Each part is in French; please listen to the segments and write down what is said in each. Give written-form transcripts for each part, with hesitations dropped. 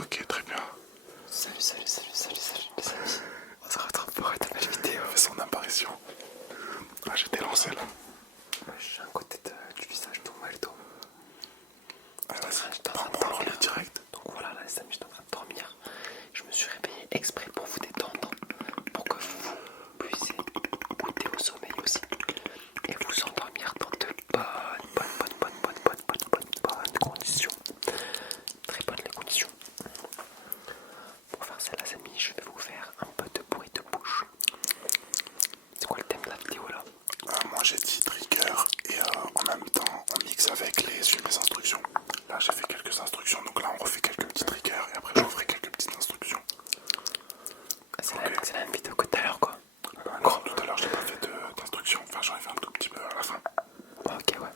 Ok, très bien. Salut les amis. On se retrouve pour une nouvelle vidéo. Il fait son apparition. Ah, j'étais lancé là. J'ai un côté du visage tout mal tout. Ah, vas-y, J'étais en train de prends dormir. le direct. Donc voilà là les amis, j'étais en train de dormir. Je me suis réveillé exprès pour vous détendre. Pour que vous puissiez goûter au sommeil aussi. Et vous endormir dans de bonnes conditions. Très bonnes les conditions. Pour faire ça les amis, je vais vous faire un peu de bruit de bouche. C'est quoi le thème de la vidéo là? Moi j'ai dit trigger et en même temps on mixe avec mes instructions. Là j'ai fait quelques instructions, donc là on refait quelques petits triggers et après je referai quelques petites instructions. C'est la même vidéo que tout à l'heure quoi. Non, tout à l'heure j'ai pas fait d'instructions, enfin j'en ai fait un tout petit peu à la fin. Ok ouais.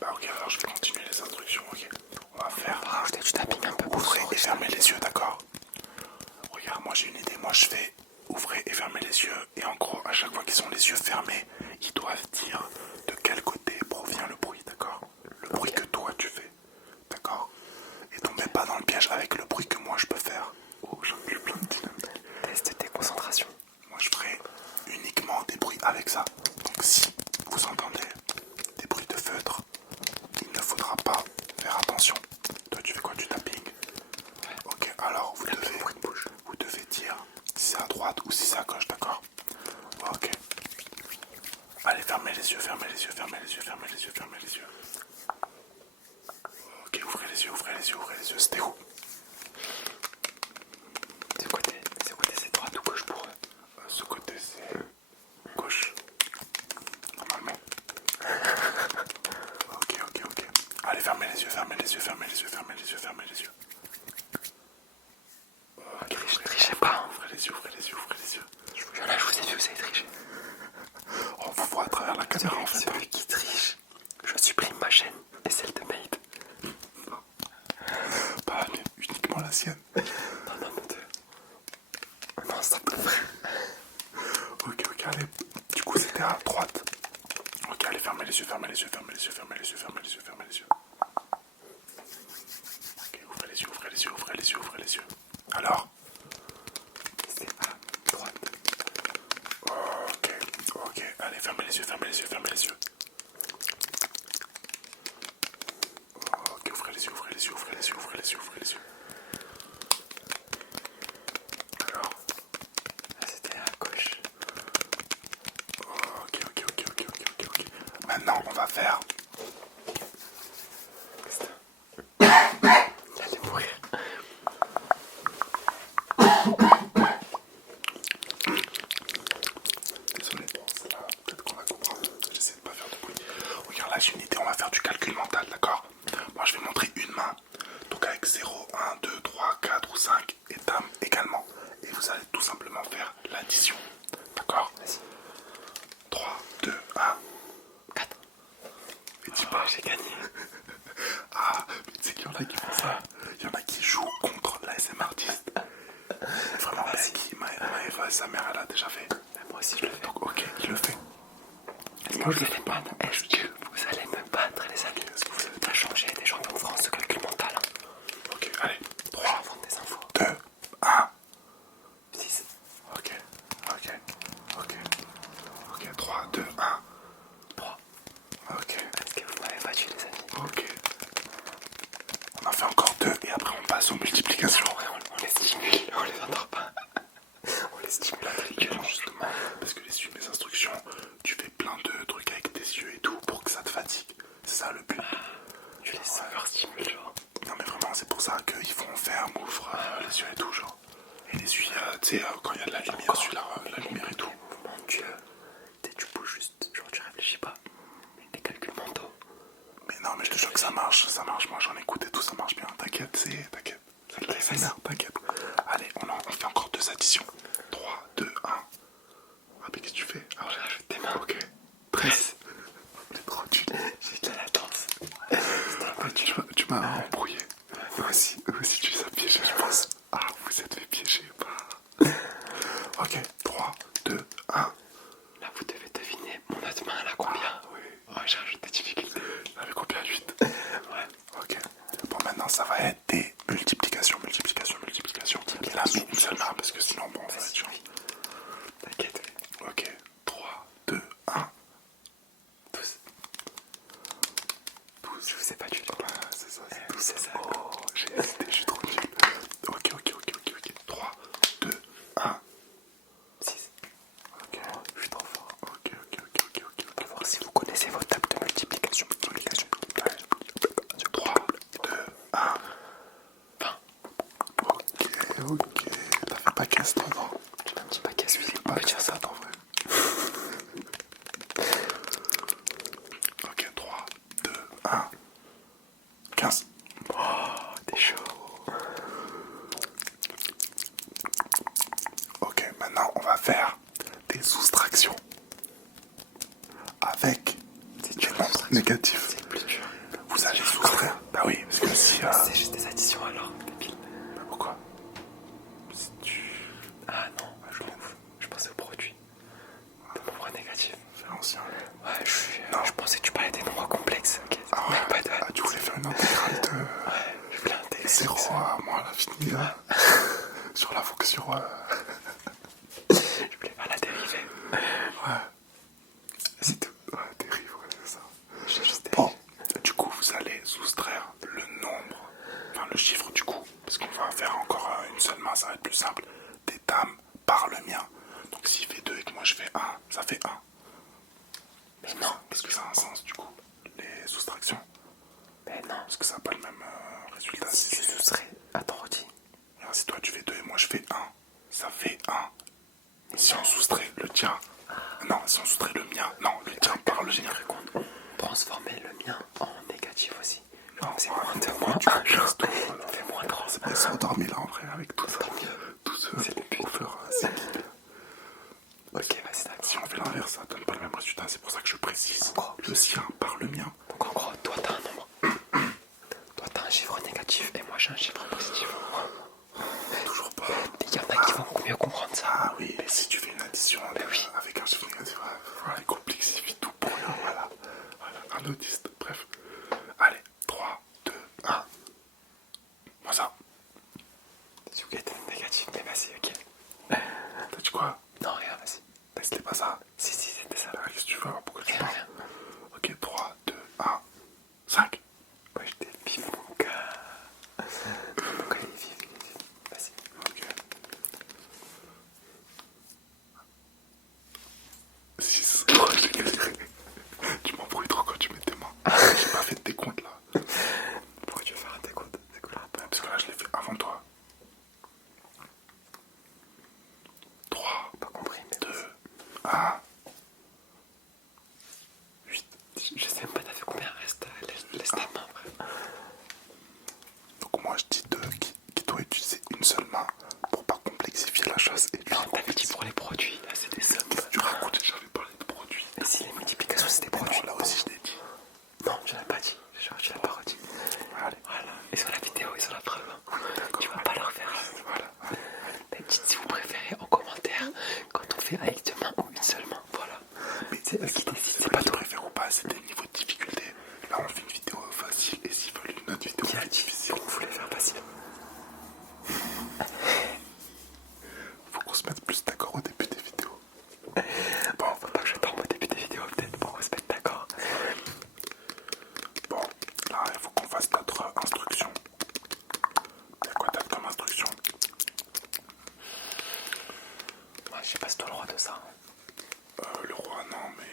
Bah ok, alors je vais continuer les instructions, ok. On va faire Rajouter du tapping un peu pour ouvrez et fermez les yeux, d'accord? Regarde, moi j'ai une idée, moi je fais ouvrez et fermez les yeux et en gros à chaque fois qu'ils ont les yeux fermés, ils doivent dire de quel côté provient le bruit, d'accord? Le bruit que toi tu fais, d'accord? Et tombez pas dans le piège avec le bruit que moi je peux faire. Oh, j'en ai plein de dynamique. Test tes concentrations. Moi je ferai uniquement des bruits avec ça. Donc si vous entendez des bruits de feutre, il ne faudra pas faire attention. Toi tu fais quoi, du tapping? Ok, alors vous devez dire si c'est à droite ou si c'est à gauche, d'accord? Ok. Allez, fermez les yeux, fermez les yeux, fermez les yeux, fermez les yeux, fermez les yeux. Ok, ouvrez les yeux, ouvrez les yeux, ouvrez les yeux. C'était où? C'est côté c'est droite ou gauche pour eux? Ce côté c'est gauche. Normalement. Ok. Allez, fermez les yeux, fermez les yeux, fermez les yeux, fermez les yeux, fermez les yeux. Ok, Trichez pas. ouvrez les yeux, ouvrez les yeux, ouvrez les yeux. Là je vous ai vu, vous avez triché. On vous voit à travers la caméra en fait. Celui qui triche, je supprime ma chaîne et celle de Made. Pas uniquement la sienne. Non, non, ça peut vrai. Ok, allez. Du coup, c'était à droite. Ok, allez, fermez les yeux, fermez les yeux, fermez les yeux, fermez les yeux, fermez les yeux, fermez les yeux. Ok, ouvrez les yeux, ouvrez les yeux, ouvrez les yeux, ouvrez les yeux. Alors? C'est à droite. Ok, allez, fermez les yeux, fermez les yeux, fermez les yeux. Ok, ouvrez les yeux, ouvrez les yeux, ouvrez les yeux, ouvrez les yeux, ouvrez les yeux. Alors? Là c'était à gauche. Ok. Maintenant, on va faire... Il allait mourir. Désolé, bon, celle-là, peut-être qu'on la comprend. J'essaie de pas faire de bruit. Regarde, là, j'ai une idée, on va faire du calcul mental, d'accord? Moi, je vais montrer une main. Donc, avec 0, 1, 2, 3, 4 ou 5, et dame également. Et vous allez tout simplement faire l'addition. D'accord? Vas-y. 3, 2, 1. 4. Et dis pas. J'ai gagné. Ah, mais tu sais qu'il y en a qui font ça. Il y en a qui jouent contre l'ASMR artiste. Vraiment, Maëva, sa mère, elle a déjà fait. Moi aussi je le fais. Donc, ok, il le fait. Est-ce que vous allez me battre les amis? Est-ce que vous allez changer des champions de France de calcul mental? Ok, allez. 3, Je vends des infos. 2, 1. 6. Ok. 3, 2, 1. 3. Ok. Est-ce que vous m'avez battu les amis? Ok. On en fait encore 2 et après on passe aux multiplications. Ouais, on les stimule, on les endort pas. On les stimule intellectuellement. Justement, parce que mes instructions, tu fais plein de trucs avec tes yeux et tout pour que ça te fatigue. C'est ça le but. Tu les overstimules genre. Non mais vraiment, c'est pour ça qu'ils font ferme, ouvre les yeux et tout, genre. Et les yeux, tu sais, quand il y a de la lumière, celui-là, la lumière et tout. Mon dieu. Tu bouges juste, genre tu réfléchis pas. Les calculs mentaux. Mais non, mais je te jure que ça marche. Moi j'en écoute et tout, ça marche bien. T'inquiète. C'est de l'ASMR, t'inquiète. Allez, on fait encore 2 additions. 3, 2, 1. Ah, mais qu'est-ce que tu fais? Alors j'ai rajouté tes mains. Ok. 13. T'es trop nul. J'ai de la latence. Tu m'as embrouillé. Eux aussi, tu les as piégés, je pense. Ah, vous êtes fait piéger. Ok, 3, 2, 1. Là vous devez deviner mon autre main, elle a combien? Oui. Ouais, j'ai rajouté des difficultés. Elle avait combien? 8. Ouais. Ok. Bon, maintenant ça va être des multiplications. fais-la sous une seule main parce que sinon, bon, ça va être chiant. T'inquiète. Ok, 3, 2, 1. 12. 12. Je sais pas du tout. Ouais, c'est ça, c'est 12. C'est ça. Oh, j'ai hésité, je suis trop nul. Ok. 3, 2, 1. 6. Ok, Je suis trop fort. ok. On va voir si vous connaissez vos tables de multiplication. 3, 2, 1. 20. Ok. T'as fait pas 15 toi, non? J'ai un petit paquet à suivre. On peut dire ça en vrai. Ok, 3, 2, 1. 15. Oh, t'es chaud. Ok, maintenant on va faire des soustractions avec des nombres négatifs. C'est plus dur. Vous allez soustraire. Bah oui, parce que si. C'est juste des additions alors, débile. Bah pourquoi? Si tu. Ah non, je pensais au produit. Des nombres négatifs. Fais l'ancien. Ouais, je pensais que tu parlais des nombres complexes. Ok. Ah ouais, Pas de... tu voulais faire une intégrale de. Ouais, je voulais intégrer 0 à moins l'infini sur la fonction. Je voulais faire la dérivée. Ouais. C'est tout. Ouais, dérive, ouais, c'est ça. J'ai juste Bon, du coup, vous allez soustraire le nombre, enfin le chiffre du coup, parce qu'on va faire encore une seule main, ça va être plus simple, des dames par le mien. Donc s'il fait 2 et que moi je fais 1, ça fait 1. Mais non, Parce que ça a un sens du coup, les soustractions. mais non. Parce que ça n'a pas le même résultat. Si tu soustrais, attends, redis. Alors, si toi tu fais 2 et moi je fais 1, ça fait 1. Si on soustrait le tien, non, si on soustrait le mien, non, le tien par le mien. On transformait le mien en négatif aussi. Non, C'est ouais, moins 2, ouais, moins tu 1. casses tout, voilà. Ça fait moins 3. On s'est endormi là en vrai avec tout ça. Tout ce au fur et à mesure. Ok, vas-y, d'accord. Si on fait l'inverse, ça donne pas le même résultat. C'est pour ça que je précise le sien par le mien. Donc en gros, toi t'as un nombre. Toi t'as un chiffre négatif et moi j'ai un chiffre positif. Toujours pas. Il y en a qui vont mieux comprendre ça. Ah oui, mais si tu fais une addition avec un chiffre négatif, voilà, il complexifie tout pour rien. Voilà, un autiste. Bref. Allez, 3, 2, 1. Moi ça. Si vous êtes négatif, mais vas-y, ok. T'as dit quoi? Non, rien, vas-y. C'était pas ça. Si, c'était ça. Qu'est-ce que tu veux? Pourquoi tu Rien, parles? rien. Ok, 3, 2, 1, 5. Ouais, je t'ai vif, mon gars. Mon gars, il est vif. Vas-y. Ok. 6. Tu m'embrouilles trop quand tu mets tes mains. J'ai pas fait de décompte là. Pourquoi tu veux faire un décompte? C'est quoi le rapport? Parce que là je l'ai fait avant toi. 3, Pas compris, mais 2, 1. 8. je sais même pas, t'as fait combien? Laisse ta main, frère. Donc moi je dis 2 qui doit utiliser une seule main pour pas complexifier la chose. Et Non, t'avais dit pour les produits, là c'est des sommes. tu racontes, j'avais parlé de produits. Mais si les multiplications c'est des produits. Non, là aussi je l'ai dit. Non, tu l'as pas dit. Genre, tu l'as pas redit. Allez. Voilà. Ils ont la vidéo, ils ont la preuve. D'accord. Tu vas pas leur faire. Voilà. Mais dites si vous préférez en commentaire quand on fait avec deux mains ou une seule main. Voilà. Mais C'est eux qui décident, c'est pas qui préfère ou pas, c'est des niveaux de difficulté. Là on fait une vidéo facile et s'ils veulent une autre vidéo Qui a plus dit difficile, qu'on voulait faire facile? faut qu'on se mette plus d'accord au début des vidéos. Bon, faut pas que je tombe au début des vidéos peut-être pour qu'on se mette d'accord. Bon, là il faut qu'on fasse notre instruction. T'as quoi t'as comme instruction? Moi, je sais pas si toi le droit de ça. Le roi non mais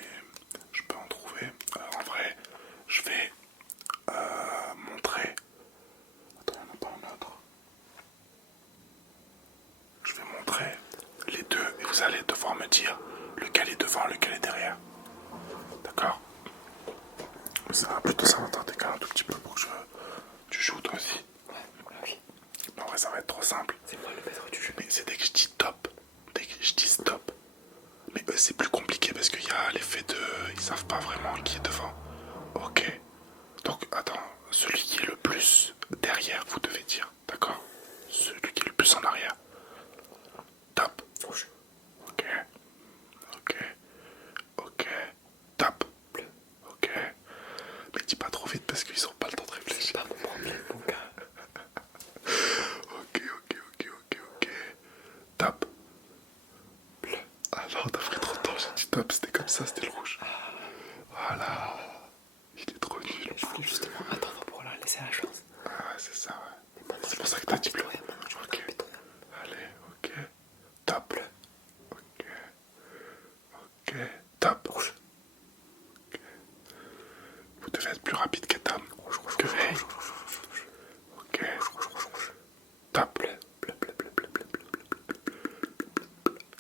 je peux en trouver. En vrai, je vais montrer. Attends, il n'y en a pas un autre. Je vais montrer les deux et vous allez devoir me dire lequel est devant, lequel est derrière. D'accord? Ça va plutôt s'inventer un tout petit peu pour que tu joues toi aussi. Ouais, oui. Mais en vrai, ça va être trop simple. C'est moi le maître du jeu. Mais c'est dès que je dis top. Dès que je dis stop. Mais c'est plus compliqué parce qu'il y a l'effet de. Ils savent pas vraiment qui est devant. Ok. Donc, attends. Celui qui est le plus derrière, vous devez dire. D'accord? Celui qui est le plus en arrière. Top. Rouge. Ok. Ok. Ok. Top. Bleu. Ok. Mais dis pas trop vite parce qu'ils ont pas le temps de C'est réfléchir. pas mon problème, mon gars. Ok. Top, c'était comme ça, c'était le rouge. Voilà. Il est trop nul. Je voulais justement attendre pour leur laisser la chance. Ah ouais, c'est ça, ouais. C'est pour ça que t'as dit bleu. Ok. Allez, ok. Top. Ok. Ok. Top. Rouge. Ok. Vous devez être plus rapide qu'Etam. Que Hey. Ok. Top.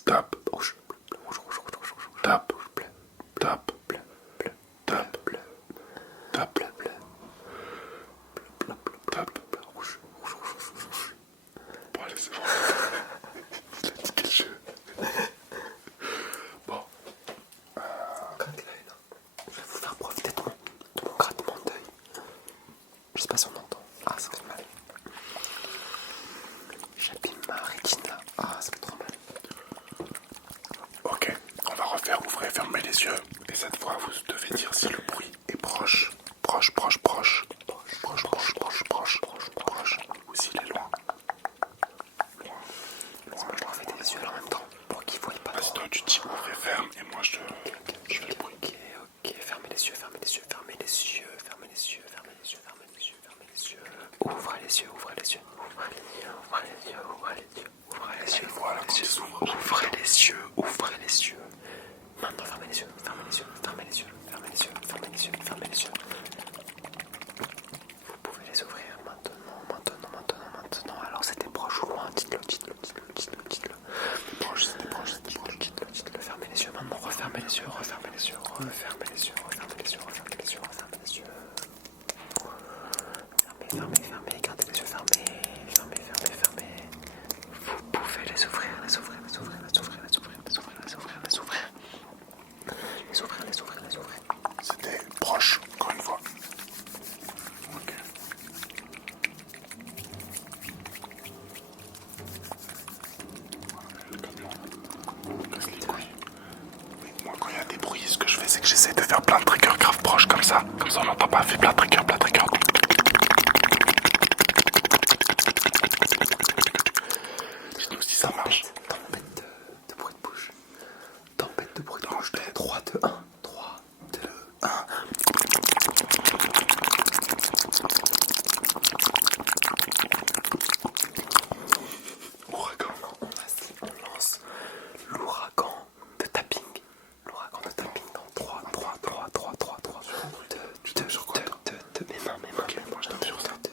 Top. Rouge. Top. Top. Top. Top. Top. Rouge. Bon, allez, c'est bon. Il a dit quel jeu. Bon. Gratte l'œil, là. Je vais vous faire profiter de mon grattement d'œil. Je sais pas si on entend. Ah, ça fait mal. J'abîme ma rétine là. Ah, ça fait trop mal. Ok, on va refaire, ouvrez, fermez les yeux. Et cette fois, vous devez dire si le bruit est proche. Proche. Ou s'il est loin. Moi, je refais des yeux là en même temps pour qu'ils voient pas Parce trop. que toi, tu dis ouvre et ferme, et moi, je fais le bruit. Ok, fermez les yeux. Ouvrez les yeux. Ouvrez les yeux. Maintenant, fermez les yeux. Vous pouvez les ouvrir maintenant. Alors, c'était proche ou loin? Dites-le. Proche, c'était proche. Dites-le. Fermez les yeux maintenant. Refermez les yeux. Fermez. Gardez les yeux fermés. Vous pouvez les ouvrir. C'était proche, encore une fois. Ok. Casse les couilles. Moi, quand il y a des bruits, ce que je fais, c'est que j'essaie de faire plein de triggers grave proches comme ça. Comme ça, on n'entend pas. Fais plein de triggers. Dites-nous si ça marche. Tempête de bruit de bouche. 3, 2, 1. 3, 2, 1. Ouragan. On lance l'ouragan de tapping. Dans 3, 2, Sur quoi, toi? mes mains. Ok, moi je tape sur ça. 2,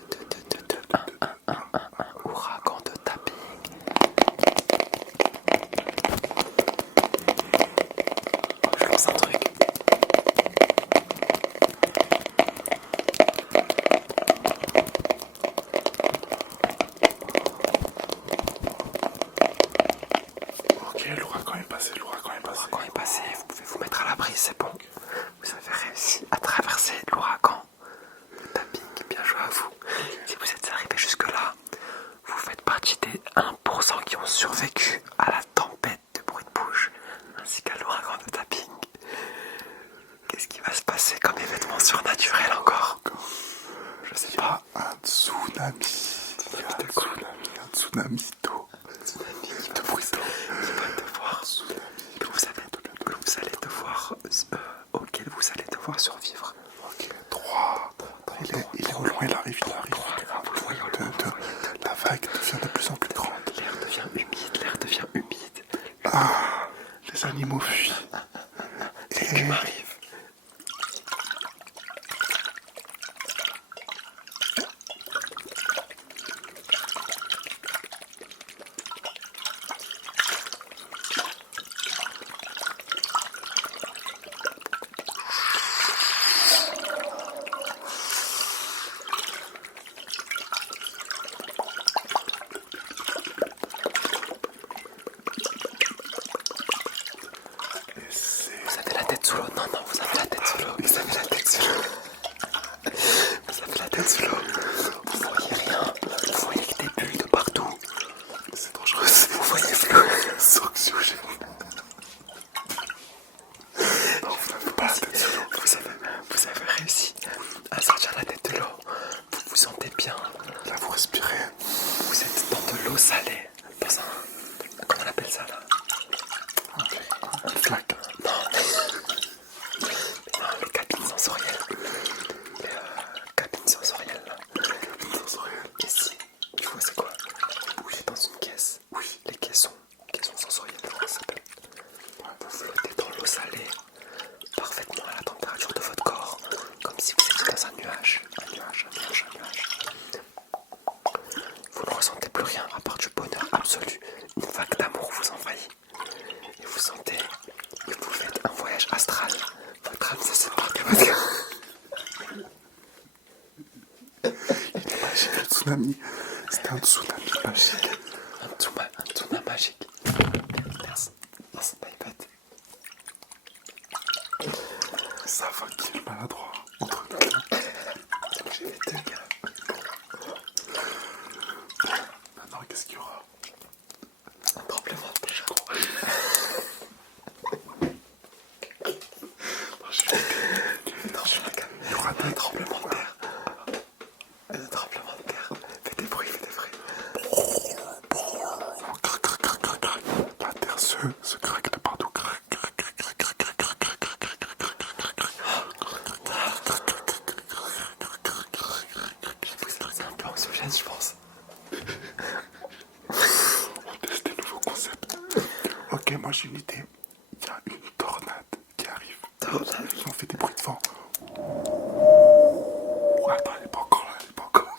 1. Ouragan de tapping. Je lance un truc. Ok, l'ouragan est passé. L'ouragan est passé, vous pouvez vous mettre à l'abri, c'est bon. Vous avez réussi à traverser l'ouragan. Le tapping, bien joué à vous. Si vous êtes arrivé jusque-là, vous faites partie des 1% qui ont survécu à la tempête de bruit de bouche, ainsi qu'à l'ouragan de tapping. Qu'est-ce qui va se passer comme événement surnaturel encore? Je sais pas. Un tsunami. Un tsunami d'eau. De bruit d'eau. Auquel vous allez devoir survivre. Ok, 3. Il est au loin, il arrive. La vague devient de plus en plus grande. L'air devient humide. Ah, les animaux fuient. Et M'arrive. Vous avez la tête sous l'eau. Non, vous avez la tête sous l'eau. Vous avez la tête sous l'eau. Vous voyez rien. Vous voyez que des bulles de partout. c'est dangereux. Vous voyez flou. C'est anxiogène. Non, vous n'avez pas la tête sous l'eau. Vous avez réussi à sortir la tête de l'eau. Vous vous sentez bien. Là, vous respirez. Vous êtes dans de l'eau salée. Dans un... Comment on appelle ça là? Un flac. Non. rien à part du bonheur absolu. Une vague d'amour vous envahit. Et vous sentez que vous faites un voyage astral. Votre âme se sépare de votre corps. Magique, le tsunami. C'était un tsunami magique. Un tsunami magique. Merci. Merci, Pipette. Ça va qui est maladroit entre nous deux. J'ai les deux gars. Maintenant, qu'est-ce qu'il y aura? Un tremblement de terre. Il y aura Un tremblement de terre. Un tremblement de terre. Fais des bruits, fais des bruits. La terre se craque de partout. C'est un peu anxiogène, je pense. On teste des nouveaux concepts. Ok, moi j'ai une idée. Il y a une tornade qui arrive. Tornade. On fait des bruits de vent. Attends, elle est pas encore là, elle est pas encore.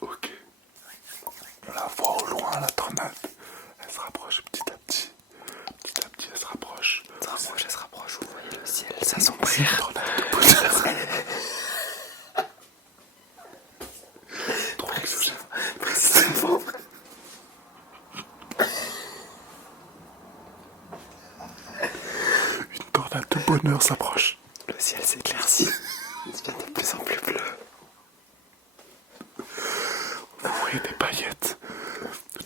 Ok. On la voit au loin, la tornade. Elle se rapproche petit à petit. Petit à petit, elle se rapproche. Elle se rapproche, vous voyez le ciel s'assombrir. Tornade de bonheur. Trop anxiogène. Précisément. Une tornade de bonheur s'approche. Le ciel s'éclaircit. Il devient de plus en plus bleu. Vous voyez des paillettes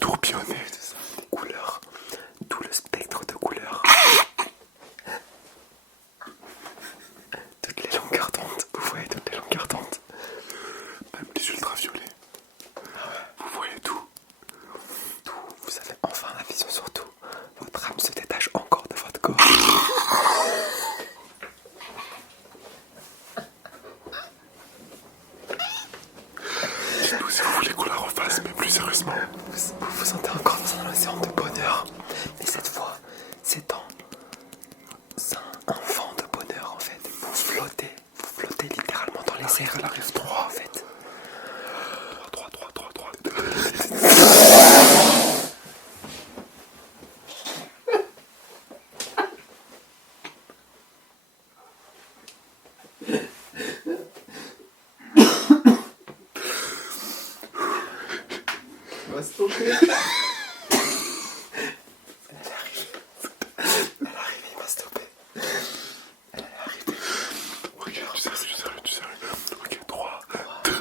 tourbillonner. Des couleurs. Tout le spectre de couleurs. Toutes les longueurs d'onde. Vous voyez toutes les longueurs d'onde. Même les ultraviolets. Vous voyez tout. Tout. Vous avez enfin la vision sur tout. Votre âme se détache encore de votre corps. Dites-nous si vous voulez qu'on la refasse, mais plus sérieusement. Vous vous sentez encore dans un océan de bonheur. Mais cette fois, c'est dans un vent de bonheur en fait. Vous flottez littéralement dans les airs. Elle arrive droit en fait. 3. On va stopper. Elle arrive, il va stopper. Elle arrive. Ok, tu sérieux. Ok, 3, 2,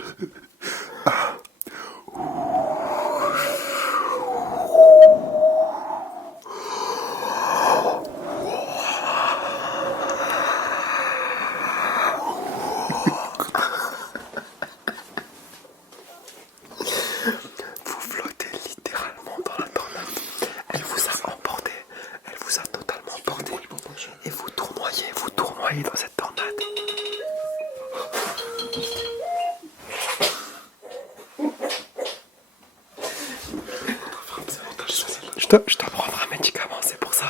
Vous flottez littéralement dans la tornade. Elle vous a emporté. Elle vous a totalement emporté. Et vous tournoyez dans cette tornade. Je dois prendre un médicament, c'est pour ça.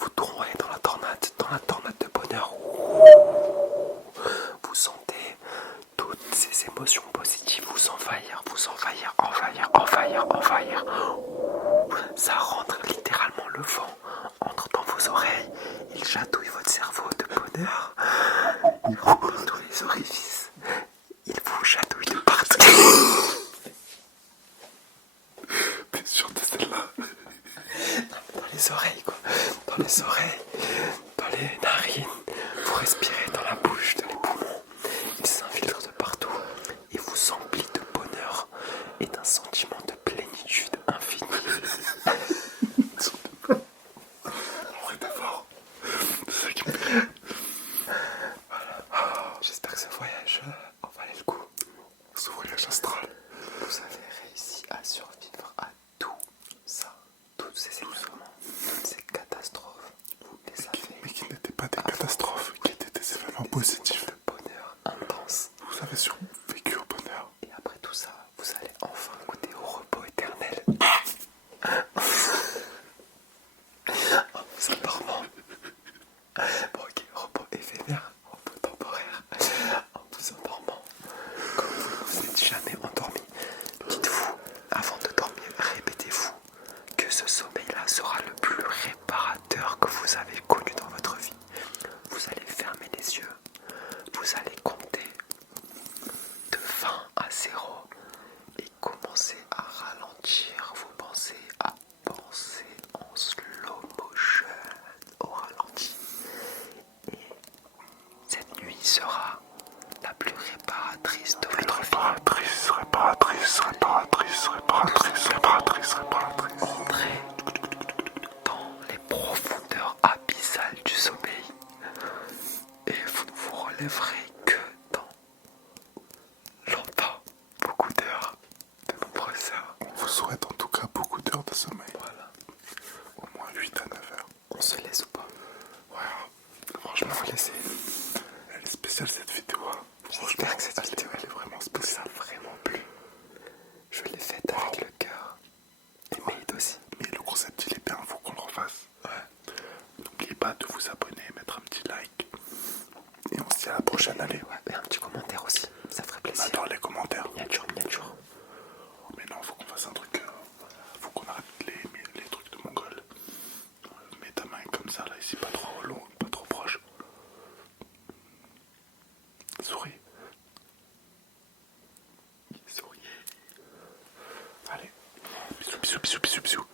Vous tournoyez dans la tornade de bonheur. Vous sentez toutes ces émotions positives vous envahir. Ça rentre littéralement, le vent entre dans vos oreilles. Il chatouille votre cerveau de bonheur. Il remplit tous les orifices. Il vous chatouille de partout. t'es sûr de celle-là? Dans les oreilles, quoi. Dans les oreilles, dans les narines. Vous respirez dans la bouche, dans les poumons. Il s'infiltre de partout et vous emplit de bonheur et d'un sentiment de plénitude infinie. En vrai, t'es fort. C'est ça qui me fait. J'espère que ce voyage en valait le coup. Ce voyage astral. Vous avez réussi à survivre à tout ça, toutes ces émotions, toutes ces catastrophes. Vous les avez. Mais qui n'étaient pas des catastrophes, qui étaient des événements positifs. Le bonheur intense. Vous avez survécu au bonheur. Et après tout ça, vous allez enfin goûter au repos éternel. En vous endormant. les yeux. Vous allez compter de 20 à 0 et commencer à ralentir vos pensées, à penser en slow motion au ralenti. Et cette nuit sera la plus réparatrice de votre vie. Réparatrice. Entrez dans les profondeurs abyssales du sommeil et vous ne vous relèverez que dans longtemps, beaucoup d'heures, de nombreuses heures. On vous souhaite en tout cas beaucoup d'heures de sommeil. Voilà. Au moins 8 à 9 heures. On se laisse ou pas? Ouais, franchement, Vous laissez. elle est spéciale cette vidéo. J'espère que cette vidéo elle est vraiment vous spéciale. a vraiment plu. Je l'ai faite avec le cœur. Et Maïd aussi. Mais le concept il est bien, faut qu'on le refasse. Ouais. N'oubliez pas de vous abonner, mettre un petit like. Et on se dit à la prochaine, allez. Ouais, et un petit commentaire aussi, ça ferait On plaisir. adore les commentaires. Miniature. Mais non, faut qu'on fasse un truc. Faut qu'on arrête les trucs de mongol. Mets ta main comme ça, là, ici, pas trop long, pas trop proche. Souris. Souriez. Allez. Bisous.